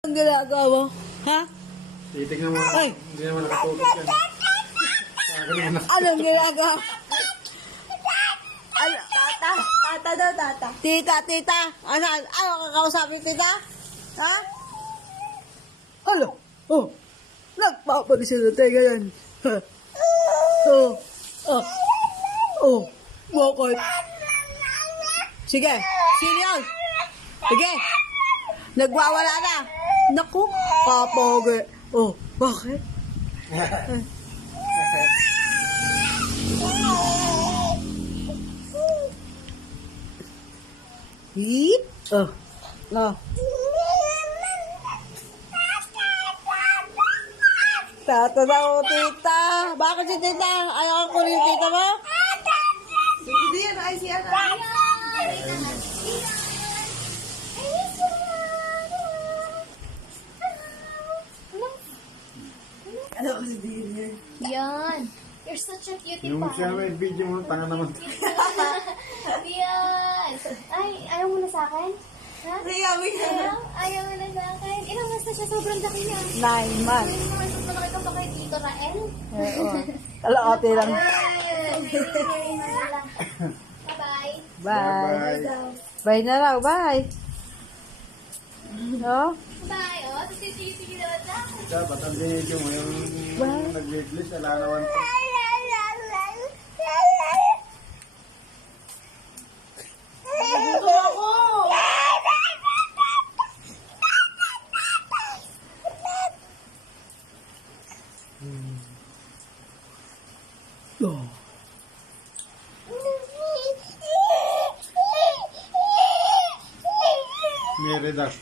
Ang ginagawa mo? Ha? Titignan mo. Ay! Hindi naman nakatutok yan. Sa akin naman Anong ginagawa? Ano? Tata? Tata daw, tata. Tita. Ano kakausapin tita? Ha? Hala! Oh! Nagpapalis na tayo yan. Ha? Oh! Oh! Oh! Bakit? Sige! Sino yun? Sige! Nagwawala na! Naku! Papoge! Oh! Bakit? Hip! Oh! Oh! Tata daw, tita! Bakit si tita? Ayaw ka kunin yung tita mo? Hindi yan, ay siya na. Ano kasi din yan? Yan. You're such a cutie Yung pie. siya may video mo, tanga naman. Yan. Ay, ayaw mo na sa akin? Ha? Ayaw Ayaw? Ayaw mo na sa akin? Ilang months na siya? Sobrang laki niya. 9 months. 9 months. Mas malaki ka pa kay Tito Rael. Oo. Kalahati lang. Bye-bye. Bye. Bye na lang. Bye. No? Bye. Oh, sige na sa akin. Siya, ba't ang video mo? Yung nag-waitlist, ala naman. Oh. May redact.